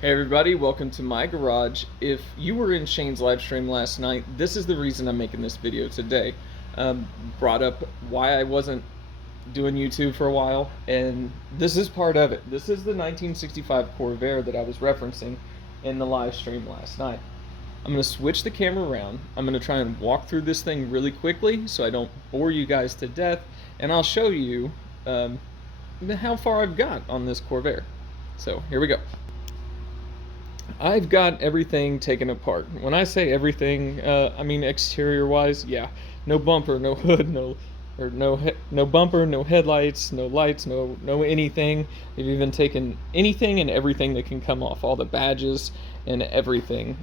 Hey everybody, welcome to my garage. If you were in Shane's live stream last night, this is the reason I'm making this video today. Brought up why I wasn't doing YouTube for a while, and this is part of it. This is the 1965 Corvair that I was referencing in the live stream last night. I'm going to switch the camera around. I'm going to try and walk through this thing really quickly so I don't bore you guys to death, and I'll show you how far I've got on this Corvair. So here we go. I've got everything taken apart. When I say everything, I mean exterior wise, yeah. No bumper, no hood, no bumper, no headlights, no lights, no anything. They've even taken anything and everything that can come off, all the badges and everything.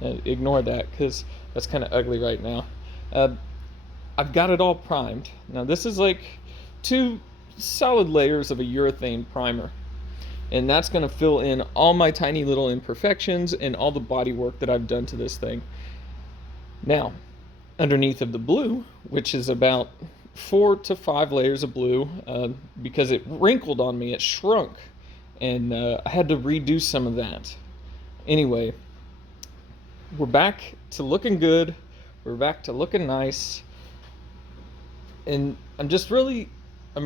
Ignore that because that's kind of ugly right now. I've got it all primed. Now this is like 2 solid layers of a urethane primer. And that's going to fill in all my tiny little imperfections and all the body work that I've done to this thing. Now, underneath of the blue, which is about 4 to 5 layers of blue, because it wrinkled on me, it shrunk, and I had to redo some of that. Anyway, we're back to looking good. We're back to looking nice. And I'm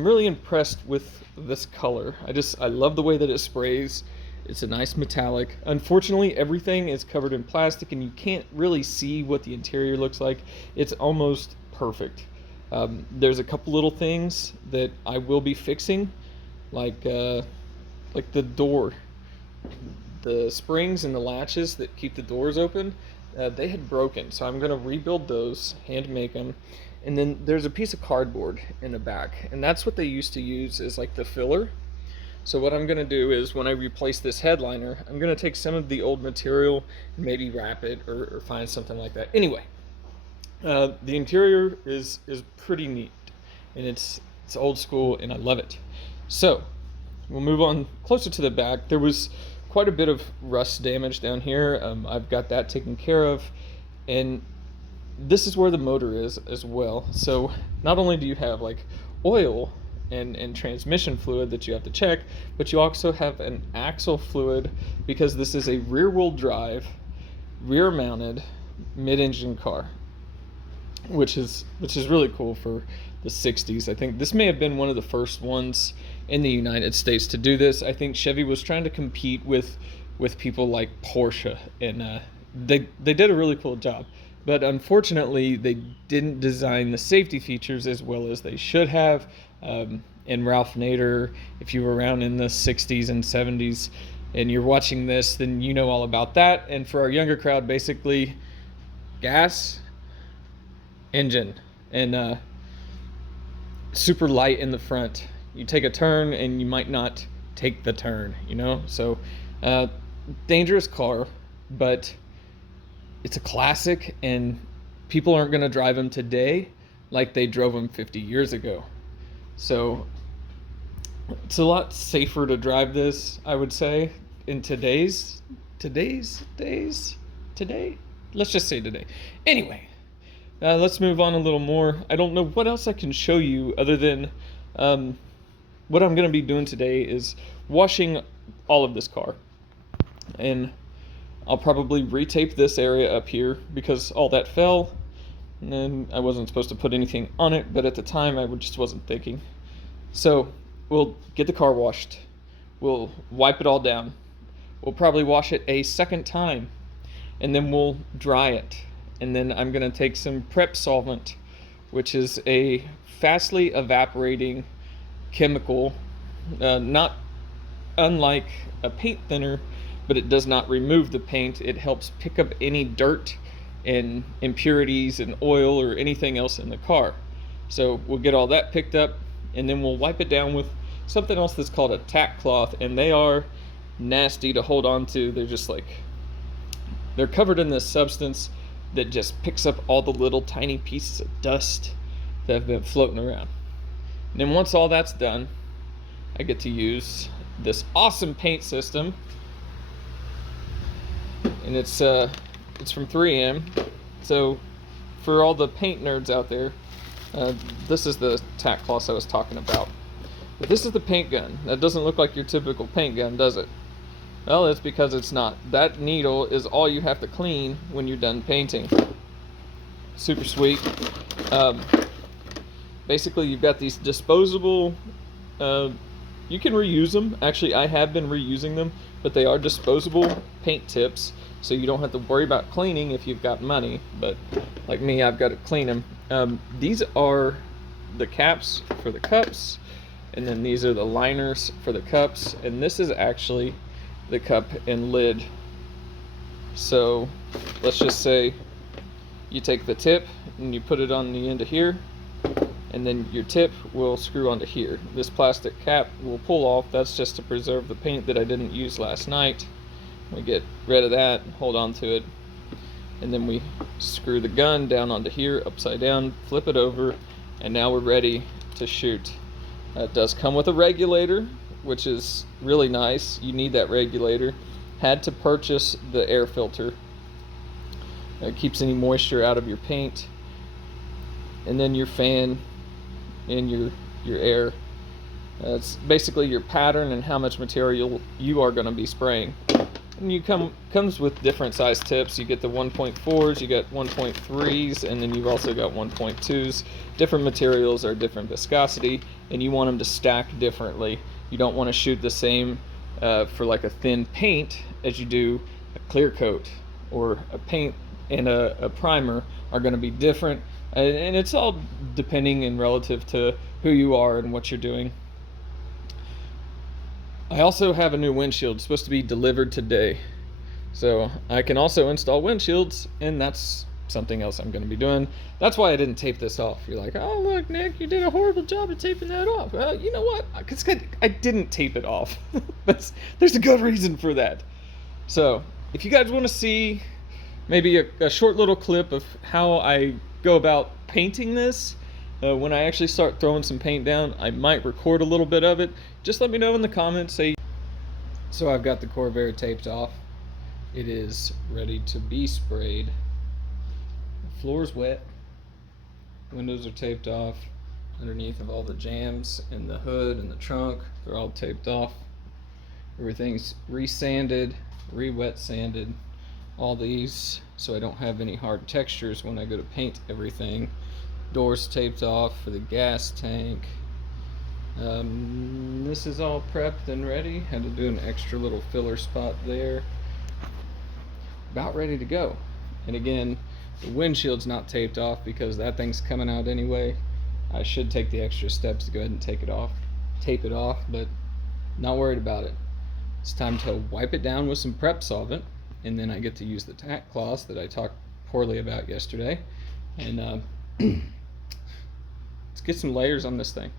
really impressed with this color. I love the way that it sprays. It's a nice metallic. Unfortunately, everything is covered in plastic and you can't really see what the interior looks like. It's almost perfect. There's a couple little things that I will be fixing, like the door. The springs and the latches that keep the doors open, they had broken, so I'm going to rebuild those, hand make them. And then there's a piece of cardboard in the back, and that's what they used to use as like the filler. So what I'm going to do is when I replace this headliner, I'm going to take some of the old material and maybe wrap it or find something like that. Anyway, the interior is pretty neat, and it's old school, and I love it. So we'll move on closer to the back. There was quite a bit of rust damage down here. I've got that taken care of, and this is where the motor is as well. So not only do you have like oil and transmission fluid that you have to check, but you also have an axle fluid because this is a rear-wheel drive, rear-mounted mid-engine car, which is really cool for the 60s. I think this may have been one of the first ones in the United States to do this. I think Chevy was trying to compete with people like Porsche, and they did a really cool job. But unfortunately, they didn't design the safety features as well as they should have. And Ralph Nader, if you were around in the 60s and 70s and you're watching this, then you know all about that. And for our younger crowd, basically, gas, engine, and super light in the front. You take a turn and you might not take the turn, you know? So, dangerous car, but it's a classic, and people aren't going to drive them today like they drove them 50 years ago. So it's a lot safer to drive this, I would say, in today's days. Today? Let's just say today. Anyway, let's move on a little more. I don't know what else I can show you other than what I'm going to be doing today is washing all of this car. And I'll probably retape this area up here because all that fell, and then I wasn't supposed to put anything on it, but at the time I just wasn't thinking. So we'll get the car washed. We'll wipe it all down. We'll probably wash it a second time, and then we'll dry it. And then I'm going to take some prep solvent, which is a fastly evaporating chemical, not unlike a paint thinner, but it does not remove the paint. It helps pick up any dirt and impurities and oil or anything else in the car. So we'll get all that picked up, and then we'll wipe it down with something else that's called a tack cloth, and they are nasty to hold on to. They're just like, they're covered in this substance that just picks up all the little tiny pieces of dust that have been floating around. And then once all that's done, I get to use this awesome paint system, and it's from 3M. So for all the paint nerds out there, this is the tack cloth I was talking about. But this is the paint gun. That doesn't look like your typical paint gun, does it? Well, it's because it's not. That needle is all you have to clean when you're done painting. Super sweet. Um, Basically, you've got these disposable, you can reuse them. Actually, I have been reusing them, but they are disposable paint tips, so you don't have to worry about cleaning if you've got money. But like me, I've got to clean them. These are the caps for the cups, and then these are the liners for the cups, and this is actually the cup and lid. So let's just say you take the tip and you put it on the end of here, and then your tip will screw onto here. This plastic cap will pull off. That's just to preserve the paint that I didn't use last night. We get rid of that, hold on to it, and then we screw the gun down onto here, upside down, flip it over, and now we're ready to shoot. It does come with a regulator, which is really nice. You need that regulator. Had to purchase the air filter. It keeps any moisture out of your paint. And then your fan and your air. It's basically your pattern and how much material you are going to be spraying. And you comes with different size tips. You get the 1.4s, you get 1.3s, and then you've also got 1.2s. Different materials are different viscosity, and you want them to stack differently. You don't want to shoot the same for like a thin paint as you do a clear coat, or a paint and a primer are going to be different. And it's all depending and relative to who you are and what you're doing. I also have a new windshield supposed to be delivered today. So I can also install windshields, and that's something else I'm going to be doing. That's why I didn't tape this off. You're like, oh look, Nick, you did a horrible job of taping that off. Well, you know what? Because I didn't tape it off. There's a good reason for that. So if you guys want to see maybe a short little clip of how I go about painting this, when I actually start throwing some paint down, I might record a little bit of it. Just let me know in the comments. So I've got the Corvair taped off. It is ready to be sprayed. The floor's wet. Windows are taped off. Underneath of all the jams in the hood and the trunk, they're all taped off. Everything's re-sanded, re-wet sanded. All these, so I don't have any hard textures when I go to paint everything. Doors taped off for the gas tank. This is all prepped and ready. Had to do an extra little filler spot there. About ready to go. And again, the windshield's not taped off because that thing's coming out anyway. I should take the extra steps to go ahead and tape it off, but not worried about it. It's time to wipe it down with some prep solvent, and then I get to use the tack cloths that I talked poorly about yesterday. And let's get some layers on this thing.